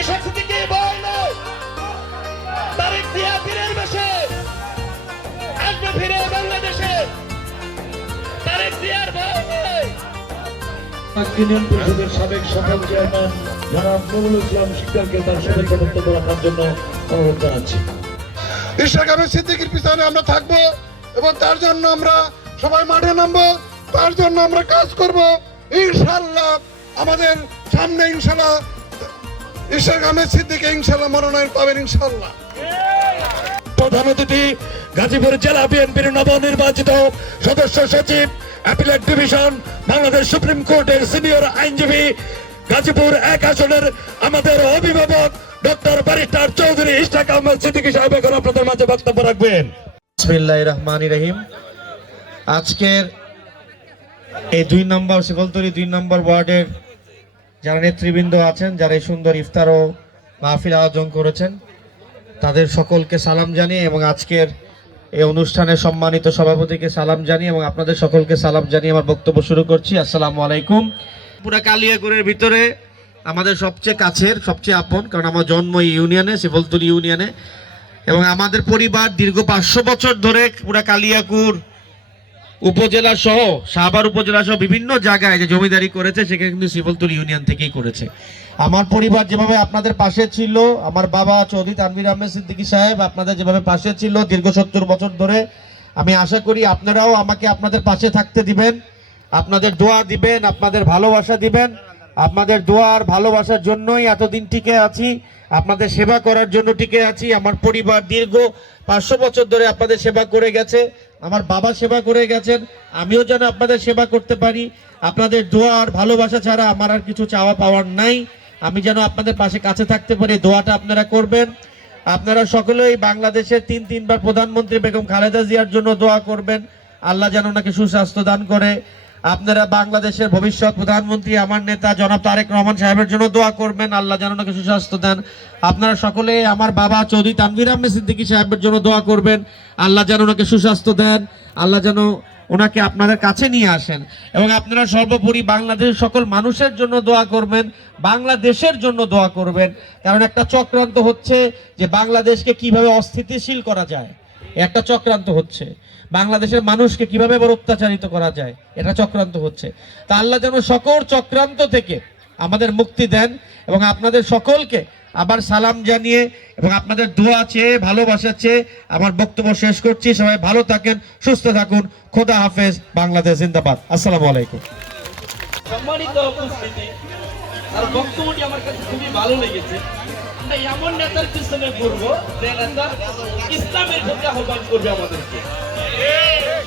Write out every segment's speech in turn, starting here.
ঈশাক সিদ্দিকী ভয় নাই, তারেক জিয়া ফিরের বেশে আসবে ফিরে বাংলাদেশে, তারেক জিয়ার ভয় নাই। ইউনিয়ন পরিষদের সাবেক সফল চেয়ারম্যান জনাব নুরুল ইসলাম শিকদারকে তার শুভেচ্ছা বক্তব্য রাখার জন্য অনুরোধ জানাচ্ছি। ঈশাক আহমেদ সিদ্দিকীর পিছনে আমরা থাকবো এবং তার জন্য আমরা সবাই মাঠে নামবো, তার জন্য আমরা কাজ করব ইনশাআল্লাহ। আমাদের সামনে ইনশাআল্লাহ ঈশাক আহমেদ সিদ্দিকী ইনশাআল্লাহ মনোনয়ন পাবেন ইনশাআল্লাহ। প্রধান অতিথি গাজীপুর জেলা বিএনপির নবনির্বাচিত সদস্য সচিব অ্যাপিলেট ডিভিশন বাংলাদেশ সুপ্রিম কোর্টের সিনিয়র আইনজীবী গাজীপুর 1 আসনের আমাদের অভিভাবক ডক্টর ব্যারিস্টার চৌধুরী ঈশাক আহমেদ সিদ্দিকী সাহেব এখন আপনাদের মাঝে বক্তব্য রাখবেন। বিসমিল্লাহির রহমানির রহিম। আজকের এই 2 নম্বর শিকলতলী 2 নম্বর ওয়ার্ডের যারা নেতৃবৃন্দ আছেন, যারা এই সুন্দর ইফতার ও মাহফিল আয়োজন করেছেন, তাদের সকলকে সালাম জানিয়ে এবং আজকের এই অনুষ্ঠানের সম্মানিত সভাপতিকে সালাম জানিয়ে এবং আপনাদের সকলকে সালাম জানিয়ে আমার বক্তব্য শুরু করছি। আসসালামু আলাইকুম। পুরা কালিয়াকৈরের ভিতরে আমাদের সবচেয়ে কাছের, সবচেয়ে আপন, কারণ আমার জন্ম এই ইউনিয়নে, শিকলতলী ইউনিয়নে, এবং আমাদের পরিবার দীর্ঘ 500 বছর ধরে পুরা কালিয়াকুর উপজেলা সহ সাভার উপজেলা সহ বিভিন্ন জায়গায় যে জমিদারি করেছে সেখানে কিন্তু শিকলতলী ইউনিয়ন থেকেই করেছে। আমার পরিবার যেভাবে আপনাদের পাশে ছিল, আমার বাবা চৌধুরী তানভীর আহমেদ সিদ্দিকী সাহেব আপনাদের যেভাবে পাশে ছিল দীর্ঘ 70 বছর ধরে, আমি আশা করি আপনারাও আমাকে আপনাদের পাশে থাকতে দিবেন, আপনাদের দোয়া দিবেন, আপনাদের ভালোবাসা দিবেন। আপনাদের দোয়া আর ভালোবাসার জন্যই এতদিন টিকে আছি, আপনাদের সেবা করার জন্য টিকে আছি। আমার পরিবার দীর্ঘ 500 বছর ধরে আপনাদের সেবা করে গেছে, আমার বাবা সেবা করে গেছেন, আমিও যেন আপনাদের সেবা করতে পারি। আপনাদের দোয়া আর ভালোবাসা ছাড়া আমার আর কিছু চাওয়া পাওয়ার নাই। আমি যেন আপনাদের পাশে কাছে থাকতে পারি, দোয়াটা আপনারা করবেন। আপনারা সকলেই বাংলাদেশের 3বার প্রধানমন্ত্রী বেগম খালেদা জিয়ার জন্য দোয়া করবেন, আল্লাহ যেন ওনাকে সুস্বাস্থ্য দান করে। আপনারা বাংলাদেশের ভবিষ্যৎ প্রধানমন্ত্রী আমার নেতা জনাব তারেক রহমান সাহেবের জন্য দোয়া করবেন, আল্লাহ যেন ওনাকে সুস্বাস্থ্য দেন। আপনারা সকলে আমার বাবা চৌধুরী তানভীর আহমেদ সিদ্দিকী সাহেবের জন্য দোয়া করবেন, আল্লাহ যেন ওনাকে সুস্বাস্থ্য দেন, আল্লাহ যেন ওনাকে আপনাদের কাছে নিয়ে আসেন। এবং আপনারা সর্বোপরি বাংলাদেশের সকল মানুষের জন্য দোয়া করবেন, বাংলাদেশের জন্য দোয়া করবেন, কারণ একটা চক্রান্ত হচ্ছে যে বাংলাদেশকে কিভাবে অস্থিতিশীল করা যায়, একটা চক্রান্ত হচ্ছে। বাংলাদেশের মানুষকে কিভাবে বড় অত্যাচারিত করা যায়, এটা চক্রান্ত হচ্ছে। তা আল্লাহ যেন সকল চক্রান্ত থেকে আমাদের মুক্তি দেন। এবং আপনাদের সকলকে আবার সালাম জানিয়ে এবং আপনাদের দোয়া চেয়ে, ভালোবাসা চেয়ে আমার বক্তব্য শেষ করছি। সবাই ভালো থাকেন, সুস্থ থাকুন। খোদা হাফেজ। বাংলাদেশ জিন্দাবাদ। আসসালামু আলাইকুম। সম্মানিত উপস্থিতি, আর বক্তব্যটি আমার কাছে খুবই ভালো লেগেছে। আমরা এমন নেতার পিছনে ঘুরবো যে নেতা ইসলামের প্রতি আহ্বান করবে আমাদেরকে।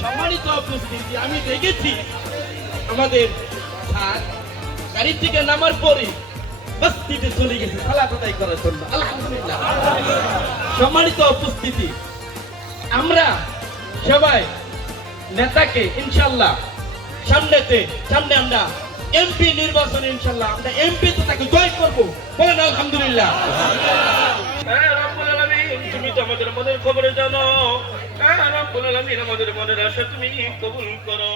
সম্মানিত উপস্থিতি, আমি দেখেছি আমাদের গাড়ি থেকে নামার পরে বস্তিতে চলে গেছে সালাত আদায় করার জন্য। আলহামদুলিল্লাহ। সম্মানিত উপস্থিতি, আমরা সবাই নেতাকে ইনশাআল্লাহ সামনে আমরা এমপি নির্বাচনে ইনশাআল্লাহ আমরা এমপি তো তাকে জয় করব। বলেন আলহামদুলিল্লাহ। হ্যাঁ রব্বুল আলামিন, তুমি তো আমাদের মনের খবরে জানো। হ্যাঁ রব্বুল আলামিন, আমাদের মনের আশা তুমি কবুল করো।